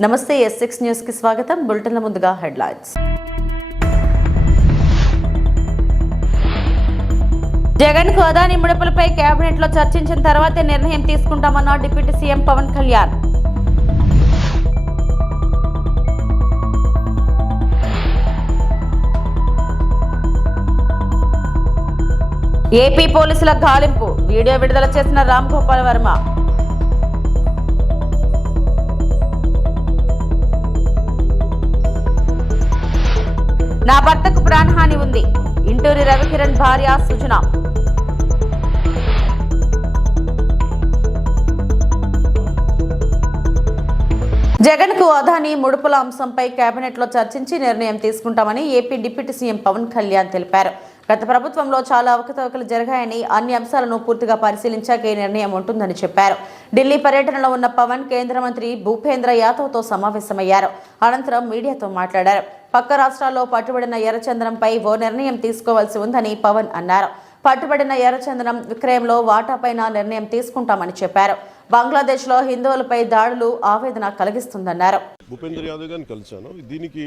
నమస్తే S6 news కి స్వాగతం. బులెటిన్ల ముందుగా హెడ్లైన్స్. జగన్ కు అదాని ముడుపులపై కేబినెట్ లో చర్చించిన తర్వాతే నిర్ణయం తీసుకుంటామన్న deputy CM Pawan Kalyan. AP పోలీసుల గాలింపు వీడియో విడుదల చేసిన రామ్ గోపాల్ వర్మ. నా భర్తకు ప్రాణహాని ఉంది, ఇంటూరి రవికిరణ్ భార్య సుజన. జగన్ కు అదాని ముడుపుల అంశంపై కేబినెట్ లో చర్చించి నిర్ణయం తీసుకుంటామని AP deputy CM Pawan Kalyan తెలిపారు. గత ప్రభుత్వంలో చాలా అవకతవకలు జరిగాయని, అన్ని అంశాలను పూర్తిగా పరిశీలించాక ఈ నిర్ణయం ఉంటుందని చెప్పారు. ఢిల్లీ పర్యటనలో ఉన్న పవన్ కేంద్ర మంత్రి భూపేంద్ర యాదవ్తో సమావేశమయ్యారు. అనంతరం మీడియాతో మాట్లాడారు. పక్క రాష్ట్రాల్లో పట్టుబడిన ఎర్రచందనంపై ఓ నిర్ణయం తీసుకోవాల్సి ఉందని పవన్ అన్నారు. పట్టుబడిన ఎర్రచందనం విక్రయంలో వాటాపైన నిర్ణయం తీసుకుంటామని చెప్పారు. బంగ్లాదేశ్లో హిందువులపై దాడులు ఆవేదన కలిగిస్తుందన్నారు. భూపేంద్ర యాదవ్ గారిని కలిశాను. దీనికి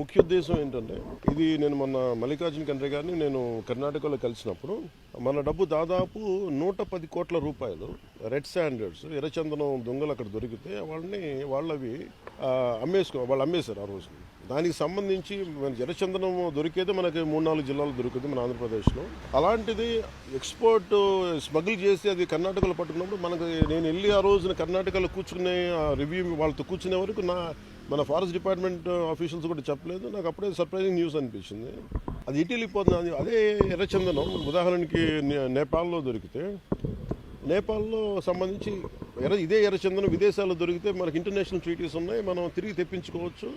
ముఖ్య ఉద్దేశం ఏంటంటే, ఇది నేను మొన్న మల్లికార్జున ఖర్గే గారిని నేను కర్ణాటకలో కలిసినప్పుడు మన డబ్బు దాదాపు 110 కోట్ల రూపాయలు రెడ్ శాండర్డ్స్ ఎర్రచందనం దొంగలు అక్కడ దొరికితే వాళ్ళవి వాళ్ళు అమ్మేశారు ఆ రోజు. దానికి సంబంధించి ఎర్రచందనం దొరికేది మనకి 3-4 జిల్లాలు దొరికింది మన ఆంధ్రప్రదేశ్లో. అలాంటిది ఎక్స్పోర్ట్ స్మగుల్ చేసి అది కర్ణాటకలో పట్టుకున్నప్పుడు నేను వెళ్ళి ఆ రోజున కర్ణాటకలో కూర్చునే రివ్యూ వాళ్ళతో కూర్చునే వరకు మన ఫారెస్ట్ డిపార్ట్మెంట్ ఆఫీషియల్స్ కూడా చెప్పలేదు. నాకు అప్పుడే సర్ప్రైజింగ్ న్యూస్ అనిపించింది. అది ఇటు వెళ్ళిపోతుంది. అదే ఎర్రచందనం ఉదాహరణకి నేపాల్లో దొరికితే, నేపాల్లో సంబంధించి ఇదే ఎర్రచందనం విదేశాల్లో దొరికితే మనకి ఇంటర్నేషనల్ ట్రీటీస్ ఉన్నాయి, మనం తిరిగి తెప్పించుకోవచ్చు.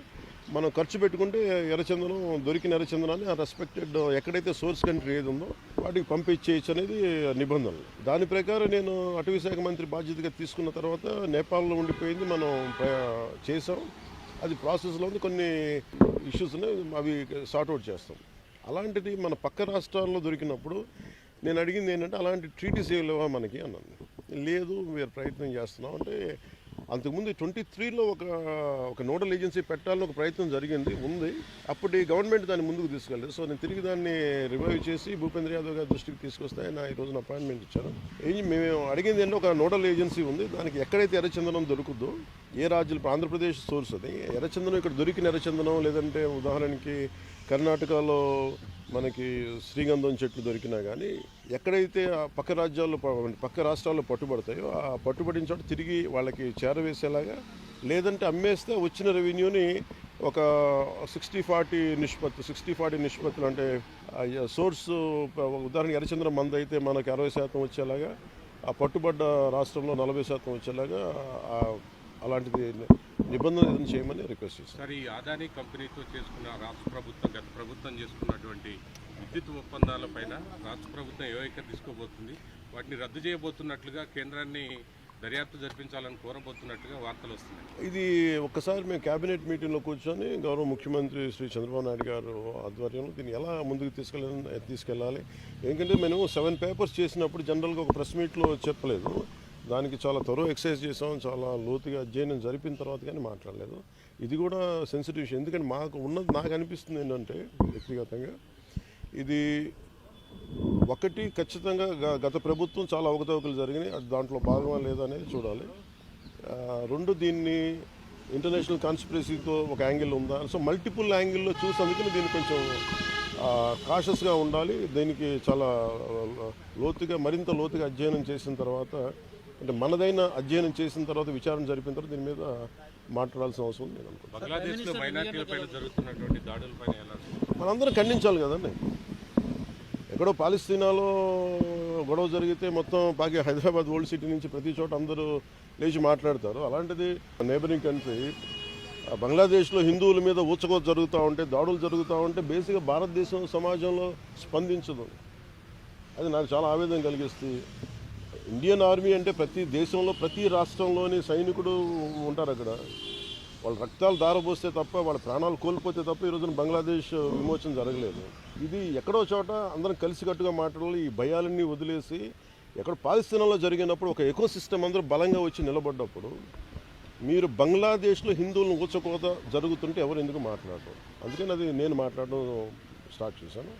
మనం ఖర్చు పెట్టుకుంటే ఎర్రచందనం దొరికిన ఎర్రచందనాన్ని ఆ రెస్పెక్టెడ్ ఎక్కడైతే సోర్స్ కంట్రీ ఏది ఉందో వాటికి పంపించేయచ్చు అనేది నిబంధనలు. దాని ప్రకారం నేను అటవీ శాఖ మంత్రి బాధ్యతగా తీసుకున్న తర్వాత నేపాల్లో ఉండిపోయింది, మనం చేసాం. అది ప్రాసెస్లో ఉంది, కొన్ని ఇష్యూస్ ఉన్నాయి, అవి సార్ట్అవుట్ చేస్తాం. అలాంటిది మన పక్క రాష్ట్రాల్లో దొరికినప్పుడు నేను అడిగింది ఏంటంటే, అలాంటి ట్రీటీస్ లేవా మనకి అన్నాను. లేదు, మీరు ప్రయత్నం చేస్తున్నాం అంటే. అంతకుముందు 23లో ఒక నోడల్ ఏజెన్సీ పెట్టాలని ఒక ప్రయత్నం ఉంది. అప్పుడు గవర్నమెంట్ దాన్ని ముందుకు తీసుకెళ్ళలేదు. సో నేను తిరిగి దాన్ని రివైవ్ చేసి భూపేంద్ర యాదవ్ గారి దృష్టికి తీసుకొస్తే ఆయన ఈ రోజున అపాయింట్మెంట్ ఇచ్చారు. మేము అడిగింది ఏంటంటే, ఒక నోడల్ ఏజెన్సీ ఉంది, దానికి ఎక్కడైతే ఎర్రచందనం దొరుకుద్దో ఏ రాజ్యాలు, ఆంధ్రప్రదేశ్ సోర్స్ అది ఎర్రచందనం, ఇక్కడ దొరికిన ఎర్రచందనం, లేదంటే ఉదాహరణకి కర్ణాటకలో మనకి శ్రీగంధం చెట్లు దొరికినా కానీ ఎక్కడైతే ఆ పక్క రాష్ట్రాల్లో పట్టుబడతాయో ఆ పట్టుబడిన చోట తిరిగి వాళ్ళకి చేరవేసేలాగా, లేదంటే అమ్మేస్తే వచ్చిన రెవెన్యూని ఒక 60-40 నిష్పత్తులు అంటే సోర్స్ ఉదాహరణకి ఎర్రచంద్రం మంద అయితే మనకి 60% వచ్చేలాగా, ఆ పట్టుబడ్డ రాష్ట్రంలో 40% వచ్చేలాగా అలాంటిది నిబంధన చేయమని రిక్వెస్ట్ చేస్తాను. సార్, ఈ అదానీ కంపెనీతో చేసుకున్న రాష్ట్ర ప్రభుత్వం గత ప్రభుత్వం చేసుకున్నటువంటి విద్యుత్ ఒప్పందాలపైన రాష్ట్ర ప్రభుత్వం ఏ వైఖరి తీసుకోబోతుంది, వాటిని రద్దు చేయబోతున్నట్లుగా కేంద్రాన్ని దర్యాప్తు జరిపించాలని కోరబోతున్నట్లుగా వార్తలు వస్తున్నాయి. ఇది ఒక్కసారి మేము కేబినెట్ మీటింగ్లో కూర్చొని గౌరవ ముఖ్యమంత్రి శ్రీ చంద్రబాబు నాయుడు గారు ఆధ్వర్యంలో దీన్ని ఎలా ముందుకు తీసుకెళ్ళాలి. ఎందుకంటే మేము 7 పేపర్స్ చేసినప్పుడు జనరల్గా ఒక ప్రెస్ మీట్లో చెప్పలేదు. దానికి చాలా ఎక్సర్సైజ్ చేసాం, చాలా లోతుగా అధ్యయనం జరిపిన తర్వాత కానీ మాట్లాడలేదు. ఇది కూడా సెన్సిటివ్ ఇష్యూ. ఎందుకంటే నాకు అనిపిస్తుంది ఏంటంటే, వ్యక్తిగతంగా ఇది ఒకటి ఖచ్చితంగా గత ప్రభుత్వం చాలా అవకతవకలు జరిగినాయి, అది దాంట్లో భాగమా లేదా అనేది చూడాలి. 2 దీన్ని ఇంటర్నేషనల్ కాన్స్పిరసీతో ఒక యాంగిల్ ఉందా, సో మల్టిపుల్ యాంగిల్లో చూసి అందుకని దీన్ని కొంచెం కాషస్గా ఉండాలి. దీనికి చాలా మరింత లోతుగా అధ్యయనం చేసిన తర్వాత, అంటే మనదైన అధ్యయనం చేసిన తర్వాత, విచారణ జరిపిన తర్వాత దీని మీద మాట్లాడాల్సిన అవసరం ఉంది. నేను మనందరం ఖండించాలి కదండి. ఎక్కడో పాలస్తీనాలో గొడవ జరిగితే మొత్తం హైదరాబాద్ ఓల్డ్ సిటీ నుంచి ప్రతి చోట అందరూ లేచి మాట్లాడతారు. అలాంటిది నేబరింగ్ కంట్రీ బంగ్లాదేశ్లో హిందువుల మీద ఊచకోత జరుగుతూ ఉంటే, దాడులు జరుగుతూ ఉంటే బేసిక్గా భారతదేశం సమాజంలో స్పందించదు. అది నాకు చాలా ఆవేదన కలిగిస్తుంది. ఇండియన్ ఆర్మీ అంటే ప్రతి దేశంలో ప్రతి రాష్ట్రంలోని సైనికుడు ఉంటారు. అక్కడ వాళ్ళ రక్తాలు దారబోస్తే తప్ప, వాళ్ళ ప్రాణాలు కోల్పోతే తప్ప ఈ రోజున బంగ్లాదేశ్ విమోచన జరగలేదు. ఇది ఎక్కడో చోట అందరం కలిసికట్టుగా మాట్లాడాలి. ఈ భయాలన్నీ వదిలేసి, ఎక్కడ పాలస్తీనాలో జరిగినప్పుడు ఒక ఎకో సిస్టమ్ అందరూ బలంగా వచ్చి నిలబడ్డప్పుడు మీరు బంగ్లాదేశ్లో హిందువులను ఊచకోత జరుగుతుంటే ఎవరు ఎందుకు మాట్లాడరు? అందుకని అది నేను మాట్లాడడం స్టార్ట్ చేశాను.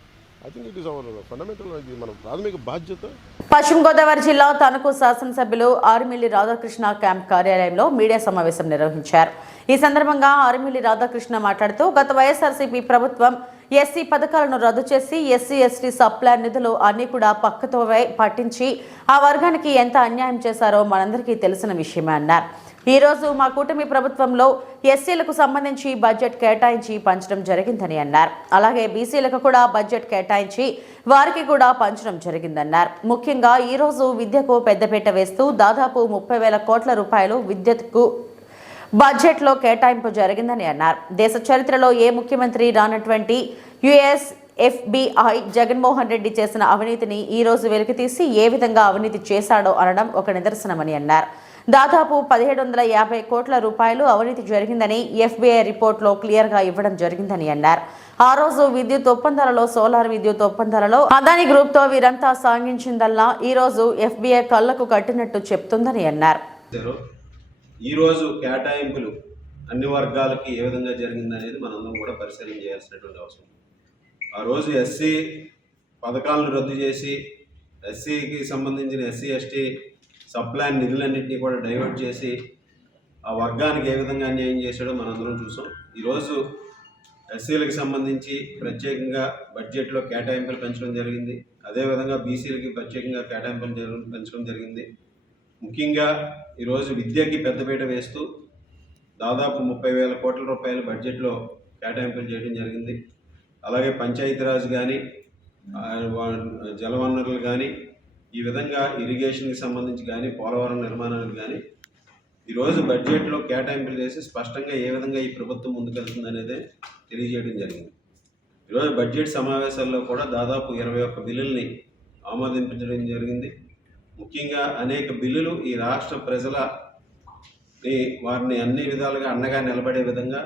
I think it is our fundamental, ఇది మన ప్రాథమిక బాధ్యత. పశ్చిమ గోదావరి జిల్లా తణుకు శాసనసభ్యులు ఆర్మిల్లి రాధాకృష్ణ క్యాంప్ కార్యాలయంలో మీడియా సమావేశం నిర్వహించారు. ఈ సందర్భంగా ఆర్మిల్లి రాధాకృష్ణ మాట్లాడుతూ గత వైఎస్ఆర్సీపీ ప్రభుత్వం ఎస్సీ పథకాలను రద్దు చేసి ఎస్సీ ఎస్టీ సప్లాన్ నిధులు అన్ని కూడా పక్కతో పట్టించి ఆ వర్గానికి ఎంత అన్యాయం చేశారో మనందరికీ తెలిసిన విషయమే అన్నారు. ఈ రోజు మా కూటమి ప్రభుత్వంలో ఎస్సీలకు సంబంధించి బడ్జెట్ కేటాయించి పంచడం జరిగిందని అన్నారు. అలాగే బీసీలకు కూడా బడ్జెట్ కేటాయించి వారికి కూడా పంచడం జరిగిందన్నారు. ముఖ్యంగా ఈ రోజు విద్యకు పెద్దపీట వేస్తూ దాదాపు 30,000 కోట్ల రూపాయలు విద్యుత్కు బడ్జెట్లో కేటాయింపు జరిగిందని అన్నారు. దేశ చరిత్రలో ఏ ముఖ్యమంత్రి రానటువంటి ఎఫ్బిఐ జగన్మోహన్ రెడ్డి చేసిన అవినీతిని ఈ రోజు వెలికితీసి ఏ విధంగా అవినీతి చేశాడో అనడం ఒక నిదర్శనమని అన్నారు. దాదాపు 1750 కోట్ల రూపాయలు అవినీతి జరిగిందని ఎఫ్బిఐ రిపోర్ట్లో క్లియర్గా ఇవ్వడం జరిగిందని అన్నారు. ఆ రోజు విద్యుత్ ఒప్పందాలలో, సోలార్ విద్యుత్ ఒప్పందాలలో అదాని గ్రూప్తో వీరంతా సాగించిందల్లా ఈ రోజు ఎఫ్బిఐ కళ్లకు కట్టినట్టు చెప్తుందని అన్నారు. ఈ రోజు కేటాయింపులు అన్ని వర్గాలకి ఏ విధంగా జరిగిందనేది మనందరం కూడా పరిశీలన చేయాల్సినటువంటి అవసరం. ఆ రోజు ఎస్సీ పథకాలను రద్దు చేసి ఎస్సీకి సంబంధించిన ఎస్సీ ఎస్టీ సప్లాన్ నిధులన్నింటినీ కూడా డైవర్ట్ చేసి ఆ వర్గానికి ఏ విధంగా అన్యాయం చేశాడో మనందరం చూసాం. ఈరోజు ఎస్సీలకు సంబంధించి ప్రత్యేకంగా బడ్జెట్లో కేటాయింపులు పెంచడం జరిగింది. అదేవిధంగా బీసీలకి ప్రత్యేకంగా కేటాయింపులు పెంచడం జరిగింది. ముఖ్యంగా ఈరోజు విద్యకి పెద్దపీట వేస్తూ దాదాపు 30,000 కోట్ల రూపాయలు బడ్జెట్లో కేటాయింపులు చేయడం జరిగింది. అలాగే పంచాయతీరాజ్ కానీ, జలవనరులు కానీ, ఈ విధంగా ఇరిగేషన్కి సంబంధించి కానీ, పోలవరం నిర్మాణానికి కానీ ఈరోజు బడ్జెట్లో కేటాయింపులు చేసి స్పష్టంగా ఏ విధంగా ఈ ప్రభుత్వం ముందుకెళ్తుంది అనేది తెలియజేయడం జరిగింది. ఈరోజు బడ్జెట్ సమావేశాల్లో కూడా దాదాపు 21 బిల్లుల్ని ఆమోదించడం జరిగింది. ముఖ్యంగా అనేక బిల్లులు ఈ రాష్ట్ర ప్రజలని వారిని అన్ని విధాలుగా అండగా నిలబడే విధంగా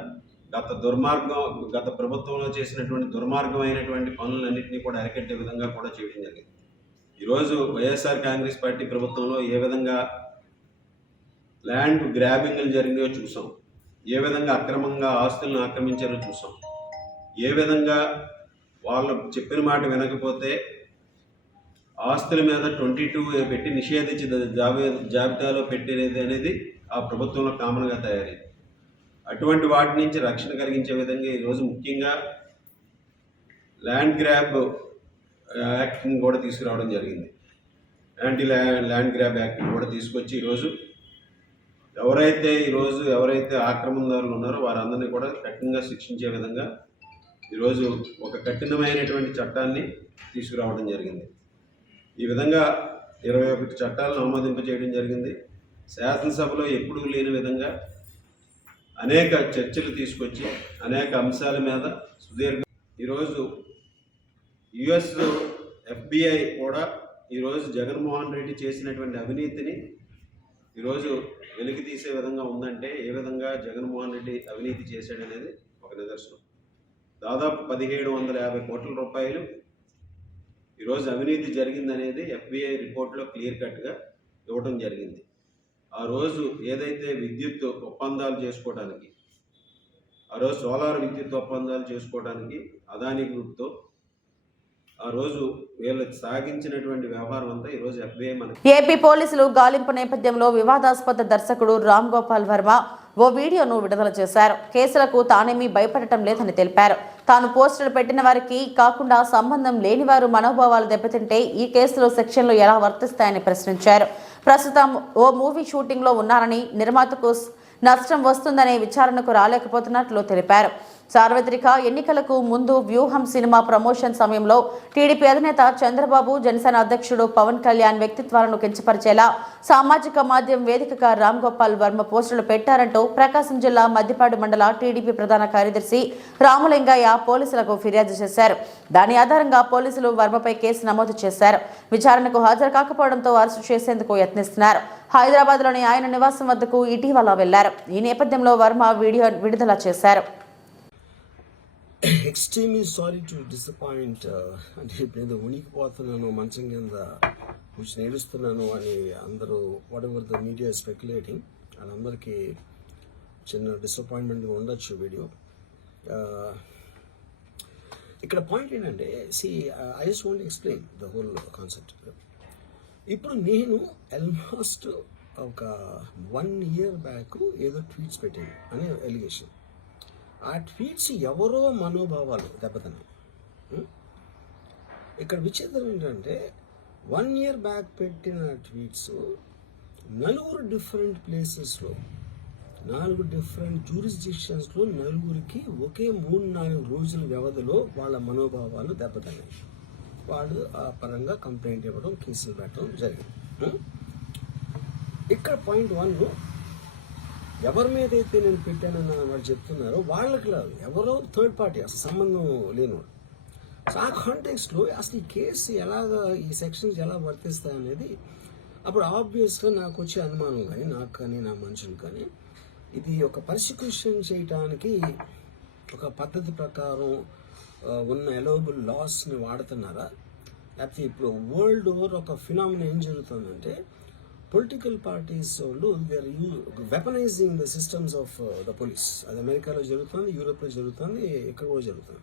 గత ప్రభుత్వంలో చేసినటువంటి దుర్మార్గమైనటువంటి పనులన్నింటినీ కూడా అరికట్టే విధంగా కూడా చేయడం జరిగింది. ఈరోజు వైఎస్ఆర్ కాంగ్రెస్ పార్టీ ప్రభుత్వంలో ఏ విధంగా ల్యాండ్ గ్రాబింగ్లు జరిగినాయో చూసాం. ఏ విధంగా అక్రమంగా ఆస్తులను ఆక్రమించారో చూసాం. ఏ విధంగా వాళ్ళు చెప్పిన మాట వినకపోతే ఆస్తుల మీద 22 పెట్టి నిషేధించి జాబితాలో పెట్టేది అనేది ఆ ప్రభుత్వంలో కామన్గా తయారైంది. అటువంటి వాటి నుంచి రక్షణ కలిగించే విధంగా ఈరోజు ముఖ్యంగా ల్యాండ్ గ్రాబ్ యాక్ట్ని కూడా తీసుకురావడం జరిగింది. ల్యాండ్ గ్రాబ్ యాక్ట్ని కూడా తీసుకొచ్చి ఈరోజు ఎవరైతే ఆక్రమణదారులు ఉన్నారో వారందరినీ కూడా కఠినంగా శిక్షించే విధంగా ఈరోజు ఒక కఠినమైనటువంటి చట్టాన్ని తీసుకురావడం జరిగింది. ఈ విధంగా 21 చట్టాలను ఆమోదింపజేయడం జరిగింది. శాసనసభలో ఎప్పుడూ లేని విధంగా అనేక చర్చలు తీసుకొచ్చి అనేక అంశాల మీద ఈరోజు యుఎస్ ఎఫ్బిఐ కూడా ఈరోజు జగన్మోహన్ రెడ్డి చేసినటువంటి అవినీతిని ఈరోజు వెలికి తీసే విధంగా ఉందంటే ఏ విధంగా జగన్మోహన్ రెడ్డి అవినీతి చేశాడనేది ఒక నిదర్శనం. దాదాపు 1750 కోట్ల రూపాయలు ఈరోజు అవినీతి జరిగిందనేది ఎఫ్బిఐ రిపోర్ట్లో క్లియర్ కట్గా ఇవ్వడం జరిగింది. ఆ రోజు ఏదైతే విద్యుత్ ఒప్పందాలు చేసుకోవడానికి, ఆ రోజు సోలార్ విద్యుత్ ఒప్పందాలు చేసుకోవడానికి అదాని గ్రూప్తో ఆ రోజు వీళ్ళు సాగించినటువంటి వ్యవహారం అంతా ఈరోజు ఎఫ్బిఐ ఏపీ పోలీసులు గాలింపు నేపథ్యంలో వివాదాస్పద దర్శకుడు రామ్ గోపాల్ వర్మ ఓ వీడియోను విడుదల చేశారు. కేసులకు తానేమీ భయపడటం లేదని తెలిపారు. తాను పోస్టులు పెట్టిన వారికి కాకుండా సంబంధం లేని వారు మనోభావాలు దెబ్బతింటే ఈ కేసులో సెక్షన్లు ఎలా వర్తిస్తాయని ప్రశ్నించారు. ప్రస్తుతం ఓ మూవీ షూటింగ్లో ఉన్నారని, నిర్మాతకు నష్టం వస్తుందనే విచారణకు రాలేకపోతున్నట్లు తెలిపారు. సార్వత్రిక ఎన్నికలకు ముందు వ్యూహం సినిమా ప్రమోషన్ సమయంలో టీడీపీ అధినేత చంద్రబాబు, జనసేన అధ్యక్షుడు పవన్ కళ్యాణ్ వ్యక్తిత్వాలను కించపరిచేలా సామాజిక మాధ్యమం వేదికగా రామ్ గోపాల్ వర్మ పోస్టులు పెట్టారంటూ ప్రకాశం జిల్లా మద్దిపాడు మండల టీడీపీ ప్రధాన కార్యదర్శి రామలింగయ్య పోలీసులకు ఫిర్యాదు చేశారు. దాని ఆధారంగా పోలీసులు వర్మపై కేసు నమోదు చేశారు. విచారణకు హాజరు కాకపోవడంతో అరెస్టు చేసేందుకు యత్నిస్తున్నారు. హైదరాబాద్లోని ఆయన నివాసం వద్దకు ఇటీవల వెళ్లారు. ఈ నేపథ్యంలో వర్మ వీడియో విడుదల చేశారు. Extremely sorry to disappoint అంటే ఇప్పుడు ఉనికిపోతున్నాను మంచం కింద కూర్చొని ఏడుస్తున్నాను అని అందరూ what ever the media speculating వాళ్ళందరికీ చిన్న డిసప్పాయింట్మెంట్గా ఉండొచ్చు వీడియో. ఇక్కడ పాయింట్ ఏంటంటే I just want explain the whole concept. ఇప్పుడు నేను ఆల్మోస్ట్ ఒక 1 year బ్యాక్ ఏదో ట్వీట్స్ పెట్టాను అనే ఎలిగేషన్. ఆ ట్వీట్స్ ఎవరో మనోభావాలు దెబ్బతిన్నాయి. ఇక్కడ విచిత్రం ఏంటంటే 1 year బ్యాక్ పెట్టిన ట్వీట్స్ 4 డిఫరెంట్ ప్లేసెస్లో 4 డిఫరెంట్ జ్యూరిస్డిక్షన్స్లో 4కి ఒకే 3-4 రోజుల వ్యవధిలో వాళ్ళ మనోభావాలు దెబ్బతిన్నాయి. వాళ్ళు ఆ పరంగా కంప్లైంట్ ఇవ్వడం, కేసులు పెట్టడం జరిగింది. ఇక్కడ పాయింట్ 1, ఎవరి మీద అయితే నేను పెట్టానని వాళ్ళు చెప్తున్నారో వాళ్ళకి లేదు, ఎవరో థర్డ్ పార్టీ, అసలు సంబంధం లేనివాడు. సో ఆ కాంటెక్స్ట్లో అసలు ఈ కేసు ఎలాగా, ఈ సెక్షన్స్ ఎలా వర్తిస్తాయి అనేది అప్పుడు ఆబ్వియస్గా నాకు వచ్చే అనుమానం కానీ, నాకు కానీ నా మనుషులు కానీ, ఇది ఒక పర్సిక్యూషన్ చేయటానికి ఒక పద్ధతి ప్రకారం ఉన్న అలౌబుల్ లాస్ని వాడుతున్నారా, లేకపోతే ఇప్పుడు వరల్డ్ ఓవర్ ఒక ఫినామినా ఏం జరుగుతుందంటే పొలిటికల్ పార్టీస్ వాళ్ళు they are weaponising the systems of the police. అది అమెరికాలో జరుగుతుంది, యూరోప్లో జరుగుతుంది, ఇక్కడ కూడా జరుగుతుంది.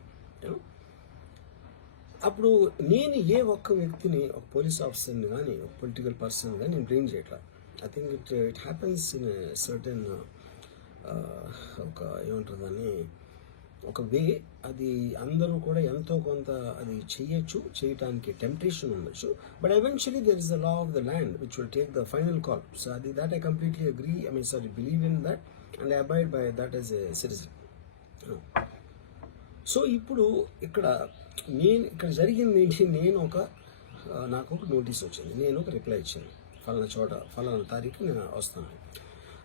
అప్పుడు నేను ఏ ఒక్క వ్యక్తిని, ఒక పోలీస్ ఆఫీసర్ని కానీ, ఒక పొలిటికల్ పర్సన్ కానీ నేను బ్లేమ్ చేయట్లా. I think it happens in certain ఒక ఏమంటారు దాన్ని, ఒక వే. అది అందరూ కూడా ఎంతో కొంత అది చేయటానికి టెంప్టేషన్ ఉండొచ్చు. But eventually there is the law of the land which will take the final call. So అది that I completely agree, believe in that and I abide by that as a citizen. So ఇప్పుడు ఇక్కడ జరిగింది ఏంటి, నాకు ఒక notice వచ్చింది, నేను ఒక రిప్లై ఇచ్చాను, ఫలానా చోట ఫలానా తారీఖు నేను వస్తాను.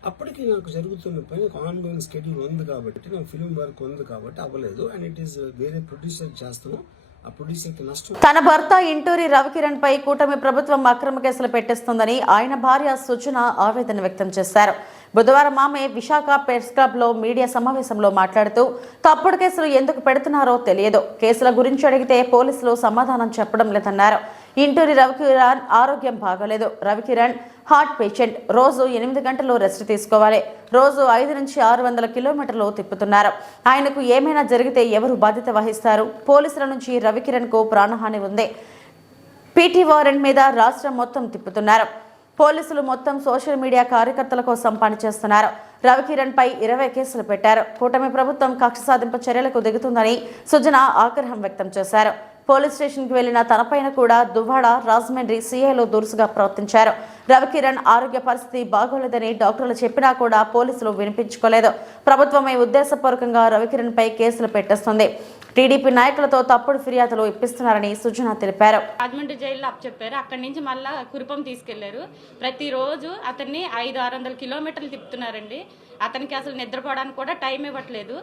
అప్పటికి నాకు జరుగుతున్న పని ఒక ఆన్గోయింగ్ స్కెడ్యూల్ ఉంది కాబట్టి, నాకు ఫిల్మ్ వర్క్ ఉంది కాబట్టి అవ్వలేదు. అండ్ ఇట్ ఈస్ వేరే ప్రొడ్యూసర్ చేస్తాను, ఆ ప్రొడ్యూసర్కి నష్టం. తన భర్త ఇంటూరి రవికిరణ్ పై కూటమి ప్రభుత్వం అక్రమ కేసులు పెట్టిస్తుందని ఆయన భార్య సుజన ఆవేదన వ్యక్తం చేశారు. బుధవారం ఆమె విశాఖ ప్రెస్ క్లబ్లో మీడియా సమావేశంలో మాట్లాడుతూ తప్పుడు కేసులు ఎందుకు పెడుతున్నారో తెలియదు, కేసుల గురించి అడిగితే పోలీసులు సమాధానం చెప్పడం లేదన్నారు. ఇంటూరి రవికిరణ్ ఆరోగ్యం బాగోలేదు. Ravikiran heart patient. రోజు 8 గంటలు రెస్ట్ తీసుకోవాలి. రోజు 500 నుంచి 600 కిలోమీటర్లు తిప్పుతున్నారు. ఆయనకు ఏమైనా జరిగితే ఎవరు బాధ్యత వహిస్తారు? పోలీసుల నుంచి రవికిరణ్కు ప్రాణహాని ఉంది. పీటీ వారెంట్ మీద రాష్ట్రం మొత్తం తిప్పుతున్నారు. పోలీసులు మొత్తం సోషల్ మీడియా కార్యకర్తల కోసం పనిచేస్తున్నారు. రవికిరణ్ పై 20 కేసులు పెట్టారు. కూటమి ప్రభుత్వం కక్ష సాధింపు చర్యలకు దిగుతుందని సుజన ఆగ్రహం వ్యక్తం చేశారు. పోలీస్ స్టేషన్కి వెళ్లిన తనపైన కూడా దువ్వాడ, రాజమండ్రి సీఐలు దురుసుగా ప్రవర్తించారు. రవికిరణ్ ఆరోగ్య పరిస్థితి బాగోలేదని డాక్టర్లు చెప్పినా కూడా పోలీసులు వినిపించుకోలేదు. ప్రభుత్వమే ఉద్దేశపూర్వకంగా రవికిరణ్ పై కేసులు పెట్టేస్తుంది. టీడీపీ నాయకులతో తప్పుడు ఫిర్యాదులు ఇప్పిస్తున్నారని సుజన తెలిపారు. రాజమండ్రి జైల్లో అప్పచెప్పారు. అక్కడి నుంచి మళ్ళా కురుపం తీసుకెళ్లారు. ప్రతిరోజు అతన్ని 500-600 కిలోమీటర్లు తిప్పుతున్నారండి. అతనికి అసలు నిద్రపోవడానికి కూడా టైం ఇవ్వట్లేదు.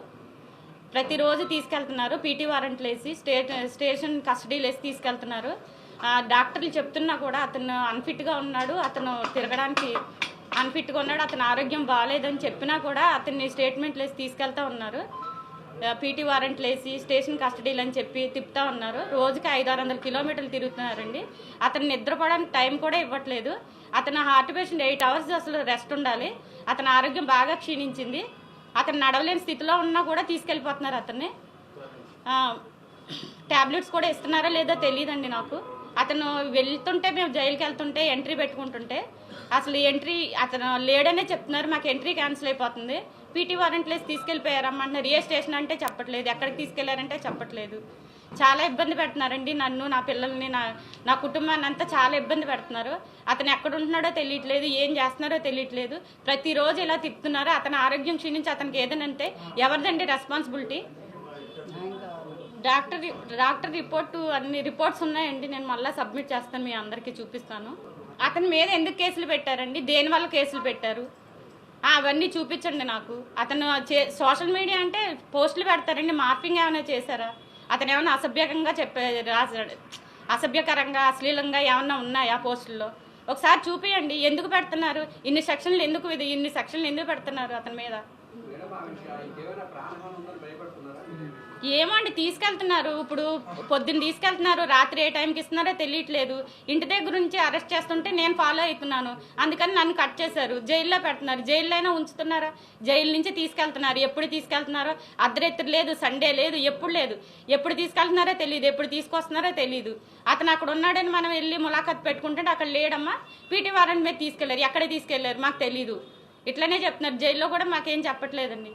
ప్రతిరోజు తీసుకెళ్తున్నారు. పీటీ వారెంట్లు వేసి స్టేషన్ కస్టడీలు వేసి తీసుకెళ్తున్నారు. డాక్టర్లు చెప్తున్నా కూడా అతను అన్ఫిట్గా ఉన్నాడు, అతను తిరగడానికి అన్ఫిట్గా ఉన్నాడు, అతని ఆరోగ్యం బాగాలేదని చెప్పినా కూడా అతన్ని స్టేట్మెంట్లు వేసి తీసుకెళ్తా ఉన్నారు. పీటీ వారెంట్లు వేసి స్టేషన్ కస్టడీలు అని చెప్పి తిప్పుతా ఉన్నారు. రోజుకి 500-600 కిలోమీటర్లు తిరుగుతున్నారండి. అతను నిద్రపోవడానికి టైం కూడా ఇవ్వట్లేదు. అతను హార్ట్ పేషెంట్, 8 hours అసలు రెస్ట్ ఉండాలి. అతని ఆరోగ్యం బాగా క్షీణించింది. అతను నడవలేని స్థితిలో ఉన్నా కూడా తీసుకెళ్ళిపోతున్నారు. అతన్ని ట్యాబ్లెట్స్ కూడా ఇస్తున్నారా లేదో తెలియదండి నాకు. అతను వెళ్తుంటే, మేము జైలుకి వెళ్తుంటే ఎంట్రీ పెట్టుకుంటుంటే అసలు ఎంట్రీ అతను లేడనే చెప్తున్నారు. మాకు ఎంట్రీ క్యాన్సిల్ అయిపోతుంది. పీటీ వారెంట్లు వేసి తీసుకెళ్ళిపోయారమ్మంటున్నారు. ఏ స్టేషన్ అంటే చెప్పట్లేదు, ఎక్కడికి తీసుకెళ్లారంటే చెప్పట్లేదు. చాలా ఇబ్బంది పెడుతున్నారండి నన్ను, నా పిల్లల్ని, నా కుటుంబాన్ని అంతా చాలా ఇబ్బంది పెడుతున్నారు. అతను ఎక్కడ ఉంటున్నాడో తెలియట్లేదు, ఏం చేస్తున్నారో తెలియట్లేదు. ప్రతిరోజు ఇలా తిప్పుతున్నారు. అతని ఆరోగ్యం క్షీణించి అతనికి ఏదైనా అంటే ఎవరిదండి రెస్పాన్సిబిలిటీ? డాక్టర్ రిపోర్టు, అన్ని రిపోర్ట్స్ ఉన్నాయండి. నేను మళ్ళీ సబ్మిట్ చేస్తాను, మీ అందరికీ చూపిస్తాను. అతని మీద ఎందుకు కేసులు పెట్టారండి, దేనివల్ల కేసులు పెట్టారు, అవన్నీ చూపించండి నాకు. అతను సోషల్ మీడియా అంటే పోస్టులు పెడతారండి, మార్పింగ్ ఏమైనా చేశారా? అతను ఏమైనా అసభ్యకరంగా అశ్లీలంగా ఏమన్నా ఉన్నాయా పోస్టుల్లో? ఒకసారి చూపియండి. ఎందుకు పెడుతున్నారు? ఇన్ని సెక్షన్లు ఎందుకు పెడుతున్నారు అతని మీద? ఏమండి తీసుకెళ్తున్నారు, ఇప్పుడు పొద్దున్న తీసుకెళ్తున్నారు, రాత్రి ఏ టైంకి ఇస్తున్నారో తెలియట్లేదు. ఇంటి దగ్గర నుంచి అరెస్ట్ చేస్తుంటే నేను ఫాలో అవుతున్నాను, అందుకని నన్ను కట్ చేశారు, జైల్లో పెడుతున్నారు. జైల్లో అయినా ఉంచుతున్నారా? జైలు నుంచి తీసుకెళ్తున్నారు. ఎప్పుడు తీసుకెళ్తున్నారో అర్ధరాత్రి లేదు, సండే లేదు, ఎప్పుడు లేదు. ఎప్పుడు తీసుకెళ్తున్నారో తెలియదు, ఎప్పుడు తీసుకొస్తున్నారో తెలియదు. అతను అక్కడ ఉన్నాడని మనం వెళ్ళి ములాఖత్ పెట్టుకుంటే అక్కడ లేడమ్మా, పీటీ వారెంట్ మీద తీసుకెళ్లారు. ఎక్కడ తీసుకెళ్లారు మాకు తెలీదు, ఇట్లనే చెప్తున్నారు. జైల్లో కూడా మాకేం చెప్పట్లేదండి.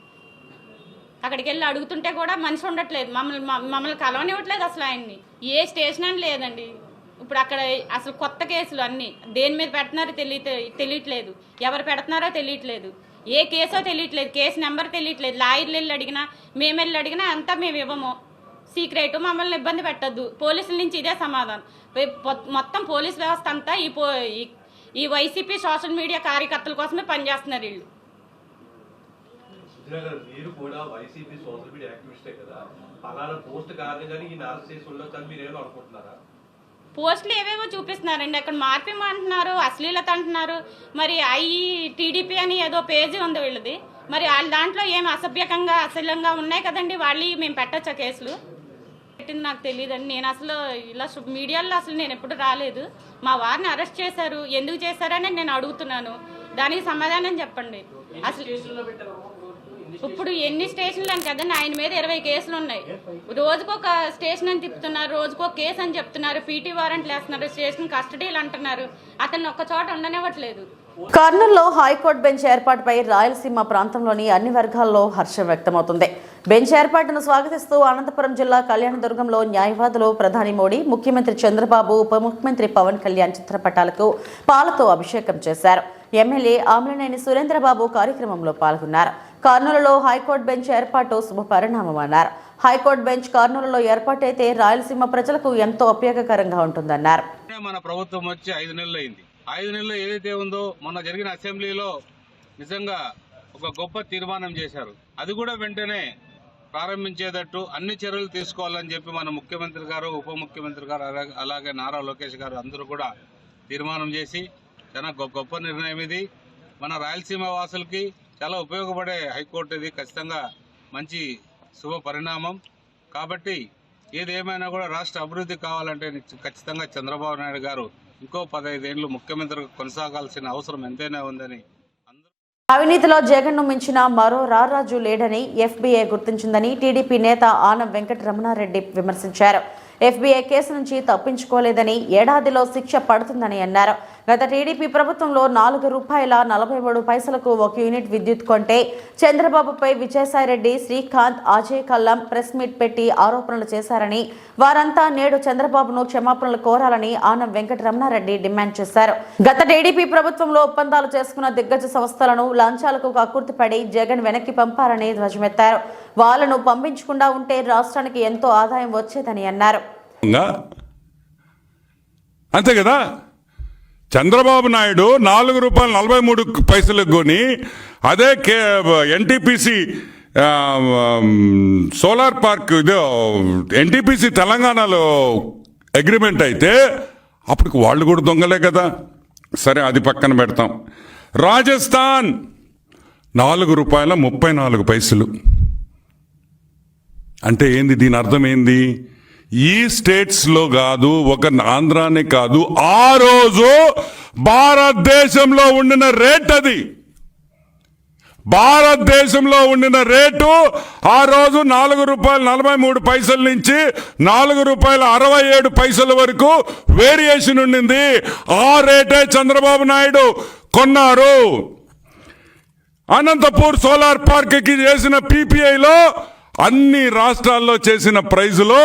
అక్కడికి వెళ్ళి అడుగుతుంటే కూడా మనిషి ఉండట్లేదు, మమ్మల్ని కలవనివ్వట్లేదు అసలు ఆయన్ని. ఏ స్టేషన్ అని లేదండి. ఇప్పుడు అక్కడ అసలు కొత్త కేసులు అన్నీ దేని మీద పెడుతున్నారో తెలియట్లేదు, ఎవరు పెడుతున్నారో తెలియట్లేదు, ఏ కేసో తెలియట్లేదు, కేసు నెంబర్ తెలియట్లేదు. లాయర్లు వెళ్ళి అడిగినా, మేము వెళ్ళి అడిగినా అంతా మేము ఇవ్వము, సీక్రెట్, మమ్మల్ని ఇబ్బంది పెట్టద్దు. పోలీసుల నుంచి ఇదే సమాధానం. మొత్తం పోలీస్ వ్యవస్థ అంతా ఈ వైసీపీ సోషల్ మీడియా కార్యకర్తల కోసమే పనిచేస్తున్నారు వీళ్ళు. మీరు కూడా వైసీపీ సోషల్ మీడియా యాక్టివిస్టే కదా, అలానే పోస్ట్ కారణంగానే ఈ అరెస్ట్ చేసి ఉండొచ్చు అని మీరు ఏమో అనుకుంటున్నారా? పోస్టులు ఏవేవో చూపిస్తున్నారండి, అక్కడ మార్పిం అంటున్నారు, అశ్లీలత అంటున్నారు. మరి టీడీపీ అని ఏదో పేజీ ఉంది వీళ్ళది, మరి వాళ్ళ దాంట్లో ఏమి అసభ్యకంగా అశ్లీలంగా ఉన్నాయి కదండి, వాళ్ళు మేము పెట్టచ్చా కేసులు? పెట్టింది నాకు తెలియదండి. నేను అసలు ఇలా మీడియాలో అసలు నేను ఎప్పుడు రాలేదు. మా వారిని అరెస్ట్ చేశారు, ఎందుకు చేశారని నేను అడుగుతున్నాను, దానికి సమాధానం చెప్పండి. అసలు ఇప్పుడు ఎన్ని స్టేషన్లు అని కదండి, ఆయన మీద 20 కేసులు ఉన్నాయి. రోజుకొక స్టేషన్ అని తిప్పుతున్నారు, రోజుకొక కేసు అని చెప్తున్నారు, పీటీ వారెంట్లు వేస్తున్నారు, స్టేషన్ కస్టడీలు అంటున్నారు. అతన్ని ఒక్క చోట ఉండనివ్వట్లేదు. కర్నూలులో హైకోర్టు బెంచ్ ఏర్పాటుపై రాయలసీమ ప్రాంతంలోని అన్ని వర్గాల్లో హర్షం వ్యక్తమవుతుంది. బెంచ్ ఏర్పాటును స్వాగతిస్తూ అనంతపురం జిల్లా కళ్యాణదుర్గంలో న్యాయవాదులు ప్రధాని మోడీ, ముఖ్యమంత్రి చంద్రబాబు, ఉప ముఖ్యమంత్రి పవన్ కళ్యాణ్ చిత్రపటాలకు పాలతో అభిషేకం చేశారు. ఎమ్మెల్యే ఆమ్లనేని సురేంద్రబాబు కార్యక్రమంలో పాల్గొన్నారు. కర్నూలులో హైకోర్టు బెంచ్ ఏర్పాటు శుభపరిణామమన్నారు. హైకోర్టు బెంచ్ కర్నూలులో ఏర్పాటైతే రాయలసీమ ప్రజలకు ఎంతో ఉపయోగకరంగా ఉంటుందన్నారు. మన ప్రభుత్వం వచ్చి 5 నెలలు అయింది. 5 నెలల్లో ఏదైతే ఉందో మొన్న జరిగిన అసెంబ్లీలో నిజంగా ఒక గొప్ప తీర్మానం చేశారు. అది కూడా వెంటనే ప్రారంభించేటట్టు అన్ని చర్యలు తీసుకోవాలని చెప్పి మన ముఖ్యమంత్రి గారు, ఉప ముఖ్యమంత్రి గారు, అలాగే నారా లోకేష్ గారు అందరూ కూడా తీర్మానం చేసి చాలా గొప్ప నిర్ణయం ఇది. మన రాయలసీమ వాసులకి చాలా ఉపయోగపడే హైకోర్టు ఇది. ఖచ్చితంగా మంచి శుభ పరిణామం. కాబట్టి ఏదేమైనా కూడా రాష్ట్ర అభివృద్ధి కావాలంటే ఖచ్చితంగా చంద్రబాబు నాయుడు గారు ఇంకో 15 ఏళ్లు ముఖ్యమంత్రిగా కొనసాగాల్సిన అవసరం ఎంతైనా ఉందని. అవినీతిలో జగన్ను మించిన మరో రారాజు లేడని ఎఫ్బీఐ గుర్తించిందని టీడీపీ నేత ఆనం వెంకటరమణారెడ్డి విమర్శించారు. ఎఫ్బీఐ కేసు నుంచి తప్పించుకోలేదని, ఏడాదిలో శిక్ష పడుతుందని అన్నారు. గత టీడీపీ ప్రభుత్వంలో ₹4.43 ఒక యూనిట్ విద్యుత్ కొంటే చంద్రబాబుపై విజయసాయిరెడ్డి, శ్రీకాంత్, అజయ్ కల్లం ప్రెస్ మీట్ పెట్టి ఆరోపణలు చేశారని, వారంతా నేడు చంద్రబాబును క్షమాపణలు కోరాలని ఆనం వెంకటరమణారెడ్డి డిమాండ్ చేశారు. గత టీడీపీ ప్రభుత్వంలో ఒప్పందాలు చేసుకున్న దిగ్గజ సంస్థలను లంచాలకు కక్కుర్తిపడి జగన్ వెనక్కి పంపారని ధ్వజమెత్తారు. వాళ్లను పంపించకుండా ఉంటే రాష్ట్రానికి ఎంతో ఆదాయం వచ్చేదని అన్నారు. అంతే కదా, చంద్రబాబు నాయుడు ₹4.43 కొని అదే ఎన్టీపీసీ సోలార్ పార్క్ ఇదో ఎన్టీపీసీ తెలంగాణలో అగ్రిమెంట్ అయితే అప్పటికి వాళ్ళు కూడా దొంగలే కదా. సరే, అది పక్కన పెడతాం. రాజస్థాన్ ₹4.34 అంటే ఏంది? దీని అర్థం ఏంది? ఈ స్టేట్స్లో కాదు, ఒక ఆంధ్రానే కాదు, ఆ రోజు భారతదేశంలో ఉండిన రేట్, అది భారతదేశంలో ఉండిన రేటు ఆ రోజు ₹4.43 నుంచి ₹4.67 వరకు వేరియేషన్ ఉండింది. ఆ రేటే చంద్రబాబు నాయుడు కొన్నారు. అనంతపూర్ సోలార్ పార్క్ కి చేసిన పీపీఐలో అన్ని రాష్ట్రాల్లో చేసిన ప్రైజులో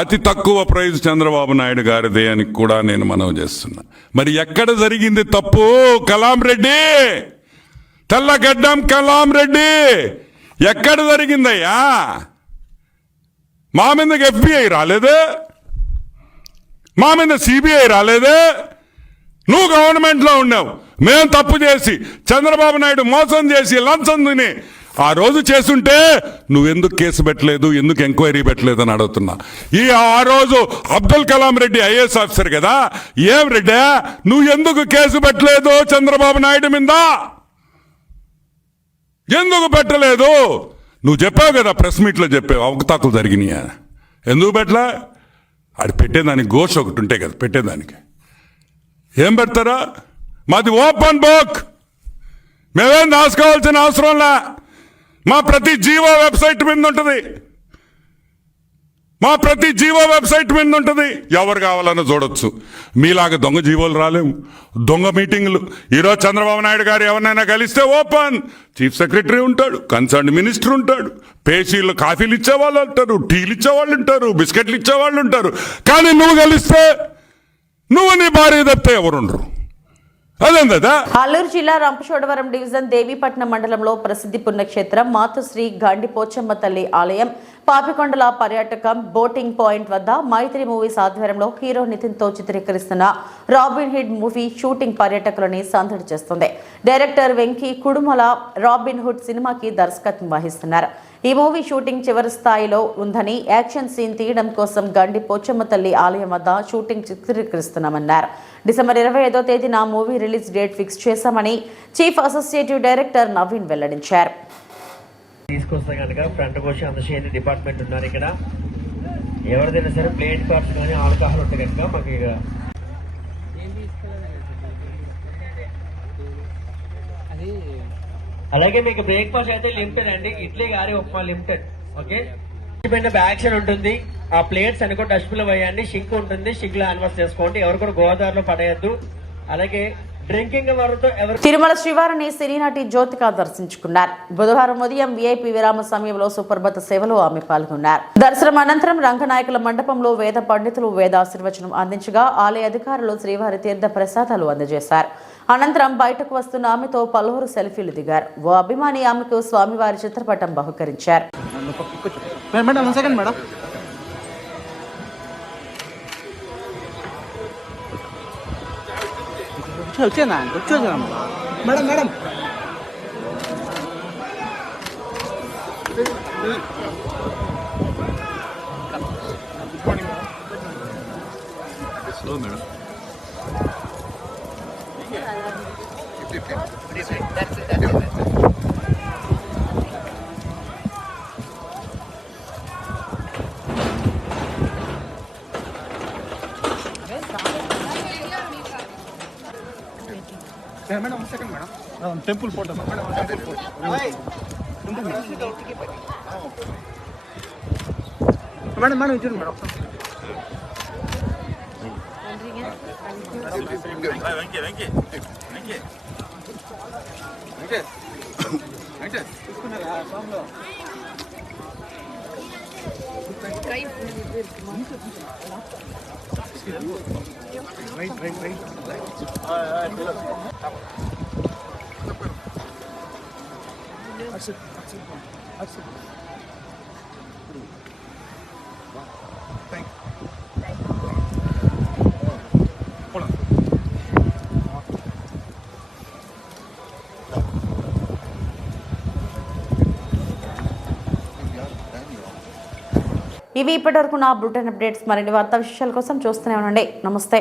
అతి తక్కువ ప్రైజ్ చంద్రబాబు నాయుడు గారిదే అని కూడా నేను మనవి చేస్తున్నా. మరి ఎక్కడ జరిగింది తప్పు? కలాం రెడ్డి, తెల్లగడ్డం కలాం రెడ్డి, ఎక్కడ జరిగిందయ్యా? మా మీదకి ఎఫ్బిఐ రాలేదే, మా మీద సిబిఐ రాలేదే. నువ్వు గవర్నమెంట్లో ఉన్నావు, మేము తప్పు చేసి చంద్రబాబు నాయుడు మోసం చేసి లంచం తిని ఆ రోజు చేస్తుంటే నువ్వెందుకు కేసు పెట్టలేదు, ఎందుకు ఎంక్వైరీ పెట్టలేదు అని అడుగుతున్నా. ఆ రోజు అబ్దుల్ కలాం రెడ్డి ఐఏఎస్ ఆఫీసర్ కదా, ఏం రెడ్డి నువ్వు ఎందుకు కేసు పెట్టలేదు చంద్రబాబు నాయుడు మీద? ఎందుకు పెట్టలేదు? నువ్వు చెప్పావు కదా, ప్రెస్ మీట్లో చెప్పావు అవకతవకలు జరిగినాయా. ఎందుకు పెట్టలా? అది పెట్టేదానికి ఘోష ఒకటి ఉంటే కదా పెట్టేదానికి. ఏం పెడతారా? మాది ఓపెన్ బుక్, మేమేం దాచుకోవాల్సిన అవసరంలా. మా ప్రతి జీవో వెబ్సైట్ మీద ఉంటుంది, ఎవరు కావాలన్నా చూడొచ్చు. మీలాగా దొంగ జీవోలు రాలేము, దొంగ మీటింగ్లు. ఈరోజు చంద్రబాబు నాయుడు గారు ఎవరినైనా కలిస్తే ఓపెన్, చీఫ్ సెక్రటరీ ఉంటాడు, కన్సర్న్ మినిస్టర్ ఉంటాడు, పేషీలు కాఫీలు ఇచ్చేవాళ్ళు ఉంటారు, టీలు ఇచ్చేవాళ్ళు ఉంటారు, బిస్కెట్లు ఇచ్చేవాళ్ళు ఉంటారు. కానీ నువ్వు కలిస్తే నువ్వు నీ భార్య తప్పితే ఎవరుండరు. అదేందా? అల్లూరు జిల్లా రంపచోడవరం డివిజన్ దేవీపట్నం మండలంలో ప్రసిద్ధి పుణ్యక్షేత్రం మాతృశ్రీ గండి పోచమ్మ తల్లి ఆలయం పాపికొండల పర్యాటకం బోటింగ్ పాయింట్ వద్ద మైత్రి మూవీస్ ఆధ్వర్యంలో హీరో నితిన్తో చిత్రీకరిస్తున్న రాబిన్ హుడ్ మూవీ షూటింగ్ పర్యాటకులని సందడి చేస్తుంది. Director Venky Kudumula Robin Hood సినిమాకి దర్శకత్వం వహిస్తున్నారు. ఈ మూవీ షూటింగ్ చివరి స్థాయిలో ఉందని, యాక్షన్ సీన్ తీయడం కోసం గండి పోచమ్మ తల్లి ఆలయం వద్ద షూటింగ్ చిత్రీకరిస్తున్నామన్నారు. డిసెంబర్ 25వ తేదీన మూవీ రిలీజ్ డేట్ ఫిక్స్ చేశామని చీఫ్ అసోసియేటివ్ డైరెక్టర్ నవీన్ వెల్లడించారు. తీసుకొస్తే కనుక ఫ్రంట్ కోసి అందచేయండి డిపార్ట్మెంట్ ఉన్నారు ఇక్కడ. ఎవరిదైనా సరే ప్లేట్ కార్డ్స్ కానీ ఆల్కహాల్ ఉంటే కనుక మాకు ఇక అలాగే మీకు బ్రేక్ఫాస్ట్ అయితే లిమిటెడ్ అండి, ఇడ్లీ గారి ఉప్మా లిమిటెడ్. ఓకే, యాక్షన్ ఉంటుంది. ఆ ప్లేట్స్ అనుకో డస్ట్బిన్ లో వేయండి. షింక్ ఉంటుంది, షింక్ లో హ్యాండ్ చేసుకోండి. ఎవరు కూడా గోదావరిలో పడేయద్దు. అలాగే డ్రింకింగ్ వారితో తిరుమల శ్రీవారిని సినీ నటి జ్యోతిక దర్శించుకున్నారు. బుధవారం ఉదయం వీఐపీ విరామ సమయంలో సుప్రభాత సేవలో ఆమె పాల్గొన్నారు. దర్శనం అనంతరం రంగనాయకుల మండపంలో వేద పండితులు వేదాశీర్వచనం అందించగా ఆలయ అధికారులు శ్రీవారి తీర్థ ప్రసాదాలు అందజేశారు. అనంతరం బయటకు వస్తున్న ఆమెతో పలువురు సెల్ఫీలు దిగారు. ఓ అభిమాని ఆమెకు స్వామివారి చిత్రపటం బహుకరించారు. టెంపుల్ ఫోటో మేడం ఇచ్చారు మేడం. ఇవి ఇప్పటివరకు నా బులెటిన్ అప్డేట్స్. మరిన్ని వార్తా విశేషాల కోసం చూస్తూనే ఉండండి. నమస్తే.